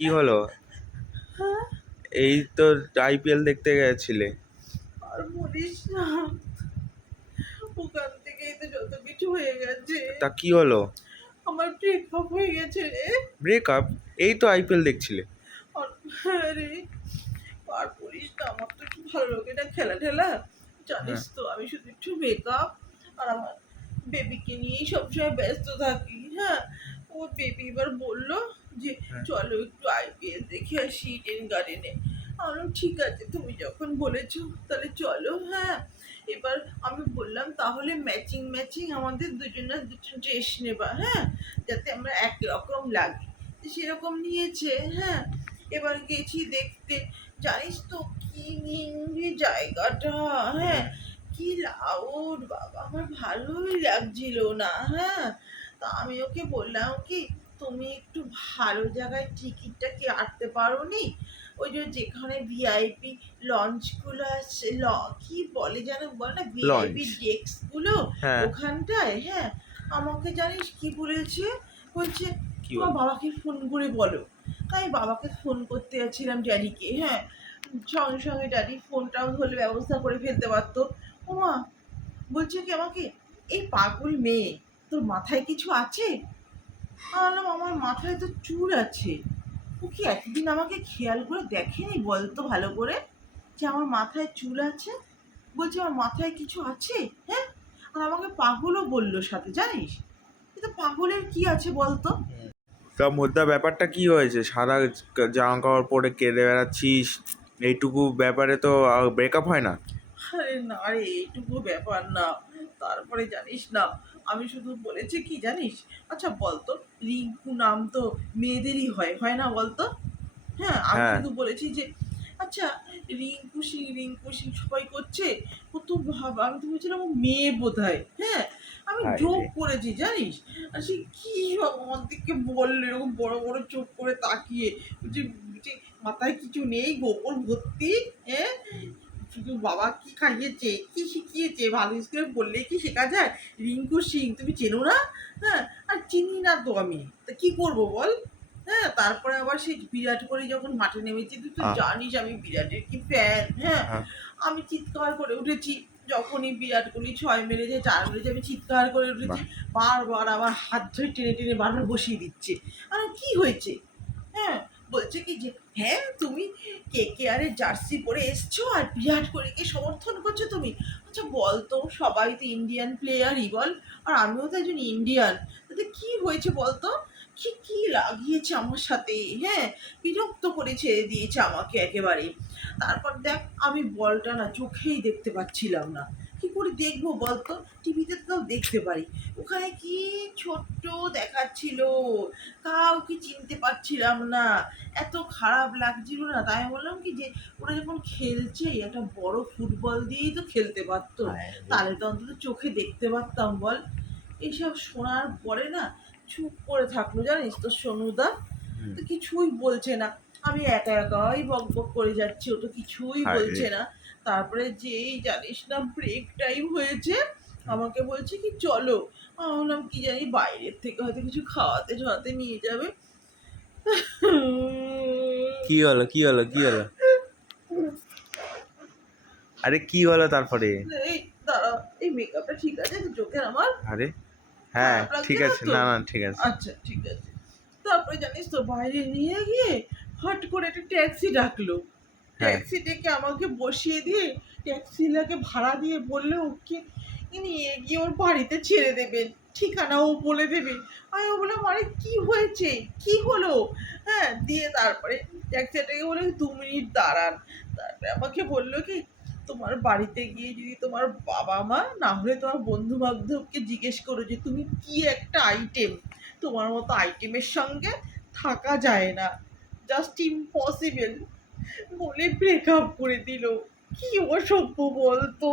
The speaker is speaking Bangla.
কি হলো? হ্যাঁ, এই তো আইপিএল দেখতে গেছিলে। আর বলিস না, ওখান থেকেই তো যত কিছু হয়ে গেছে। তা কি হলো? আমার ব্রেকআপ হয়ে গেছে রে। ব্রেকআপ? এই তো আইপিএল দেখছিলে। আর হ্যাঁ রে, আর বলিস না, আমার তো একটু ভালো লাগে না খেলা ঠেলা। জানিস হ্যাঁ তো আমি শুধু একটু মেকআপ আর আমার বেবিকে নিয়েই সবসময় ব্যস্ত থাকি। হ্যাঁ, ও বেবি এবার বললো যে হ্যাঁ চলো একটু আইপিএল দেখে আসি ইডেন গার্ডেনে। আমি বললাম, ঠিক আছে তুমি যখন বলেছো তাহলে চলো। হ্যাঁ, এবার আমি বললাম তাহলে ম্যাচিং ম্যাচিং আমাদের দুজনের দুটো ড্রেস নেবা। হ্যাঁ, যাতে আমরা একরকম লাগে। সেরকম নিয়েছে। হ্যাঁ, এবার গেছি দেখতে। জানিস তো কি নিংড়ে জায়গাটা। হ্যাঁ, হ্যাঁ কি লাউড বাবা, আমার ভালোই লাগছিল না। হ্যাঁ, তা আমি ওকে বললাম কি, তুমি একটু ভালো জায়গায় টিকিটটা কি আটতে পারো নি? ওই যে যেখানে ভিআইপি লঞ্চগুলো আছে, কি বলে যেন, বলে না লঞ্চ। ভিআইপি ডেস্কগুলো, হ্যাঁ। ওখানটায়। হ্যাঁ, আমাকে জানিস কি বলেছে? বলছে কি তোমার বলো? বাবাকে ফোন করে বলো। তাই বাবাকে ফোন করতে যাচ্ছিলাম ড্যাডিকে। হ্যাঁ, সঙ্গে সঙ্গে ড্যাডি ফোনটাও ধরলে ব্যবস্থা করে ফেলতে পারতো। ওমা, বলছে কি আমাকে, এই পাগল মেয়ে, তোর মাথায় কিছু আছে? আমি বললাম, আমার মাথায় তো চুল আছে। ও কি এতদিন আমাকে খেয়াল করে দেখেনি বলতো ভালো করে যে আমার মাথায় চুল আছে? বলছে আমার মাথায় কিছু আছে। হ্যাঁ, আর আমাকে পাগলও বললো সাথে, জানিস? কিন্তু পাগলের কি আছে বলতো? তা মোদ্দা ব্যাপারটা কি হয়েছে? সাদা জামা কাপড় পরে কেঁদে বেড়াচ্ছিস, এইটুকু ব্যাপারে তো ব্রেকআপ হয় না। আরে না রে, এইটুকু ব্যাপার না। তারপরে জানিস না, আমি শুধু বলেছি কি জানিস, আচ্ছা বলতো, রিঙ্কু নাম তো মেয়েদেরই হয়, হয় না বলতো? হ্যাঁ, আমি হ্যাঁ। শুধু বলেছি যে আচ্ছা, রিঙ্কু সিং রিঙ্কু সিং সবাই করছে। ও তো ভাবা, আমি তো বলছিলাম ও মেয়ে বোধহয়। হ্যাঁ, আমি হায় জোক রে। করেছি জানিস। আর সে কি সব আমার দিকে বললো এরকম বড় বড় চোখ করে তাকিয়ে, যে যে মাথায় কিছু নেই, গোবর ভর্তি। হ্যাঁ, শুধু বাবা কি খাইয়েছে, কি শিখিয়েছে, ভালো করে বললে কি শেখা যায়? রিঙ্কু সিং তুমি চেনো না? হ্যাঁ, আর চিনি না তো আমি, তা কি করবো বল? হ্যাঁ, তারপরে আবার সেই বিরাট কোহলি যখন মাঠে নেমেছে, তুই তো আহ, জানিস আমি বিরাটের কি ফ্যান। হ্যাঁ, হ্যাঁ। আমি চিৎকার করে উঠেছি। যখনই বিরাট কোহলি 6 মেরেছে, 4 মেরেছে, আমি চিৎকার করে উঠেছি। বাহ। বারবার আমার হাত ধরে টেনে টেনে বারবার বসিয়ে দিচ্ছে। আর কি হয়েছে? হ্যাঁ, বলছে কি যে হ্যাঁ তুমি KKR এর জার্সি পরে এসছো আর বিরাট কোহলিকে সমর্থন করছো তুমি। আচ্ছা বলতো, সবাই তো ইন্ডিয়ান প্লেয়ারই বল, আর আমিও তো একজন ইন্ডিয়ান। তাতে কি হয়েছে বলতো? কি কি লাগিয়েছে আমার সাথে? হ্যাঁ, বিরক্ত করে ছেড়ে দিয়েছে আমাকে একেবারে। তারপর দেখ, আমি বলটা না চোখেই দেখতে পাচ্ছিলাম না। কি করে দেখবো বলতো? টিভিতে তো দেখতে পারি। ওখানে কি ছোট্ট দেখাচ্ছিল, কাউকে চিনতে পারছিলাম না। এত খারাপ লাগছিল না, তাই আমি বললাম কি যে ওরা যখন খেলছে একটা বড় ফুটবল দিয়েই তো খেলতে পারতো, হায় রে। তাহলে তো অন্তত চোখে দেখতে পারতাম বল। এইসব শোনার পরে না চুপ করে থাকলো, জানিস তো সোনুদা, হুম। তো কিছুই বলছে না। আমি একা একাই বক বক করে যাচ্ছি, ও তো কিছুই হায় রে। বলছে না। তারপরে যেই জানিস না ব্রেক টাইম হয়েছে, আমাকে বলছে কি চলো। আমি বললাম কি জানি বাইরের থেকে হয়তো কিছু খাওয়াতে ঠাওয়াতে নিয়ে যাবে। কি হলো? কি হলো? কি হলো? আরে কি হলো তারপরে? এই দাঁড়া, এই মেকআপটা ঠিক আছে তো চোখের আমার? আরে হ্যাঁ, খারাপ লাগছে ঠিক না আছে। তো? না না, ঠিক আছে। আচ্ছা ঠিক আছে। তারপরে জানিস তো বাইরে নিয়ে গিয়ে হট করে একটা ট্যাক্সি ডাকলো। হ্যাঁ। ট্যাক্সি ডেকে আমাকে বসিয়ে দিয়ে ট্যাক্সিওয়ালাকে ভাড়া দিয়ে বললে ওকে নিয়ে গিয়ে ওর বাড়িতে ছেড়ে দেবেন, ঠিকানাও বলে দেবে। আমি বললাম আরে কি হয়েছে, কি হলো? হ্যাঁ, দিয়ে তারপরে ট্যাক্সিটাকে বলে 2 মিনিট দাঁড়ান। তারপরে আমাকে বললো কি, তোমার বাড়িতে গিয়ে যদি তোমার বাবা মা না হলে তোমার বন্ধু বান্ধবকে জিজ্ঞেস করো যে তুমি কি একটা আইটেম, তোমার মতো আইটেমের সঙ্গে থাকা যায় না, জাস্ট ইম্পসিবল, বলে ব্রেকআপ করে দিল। কি অসভ্য বলতো।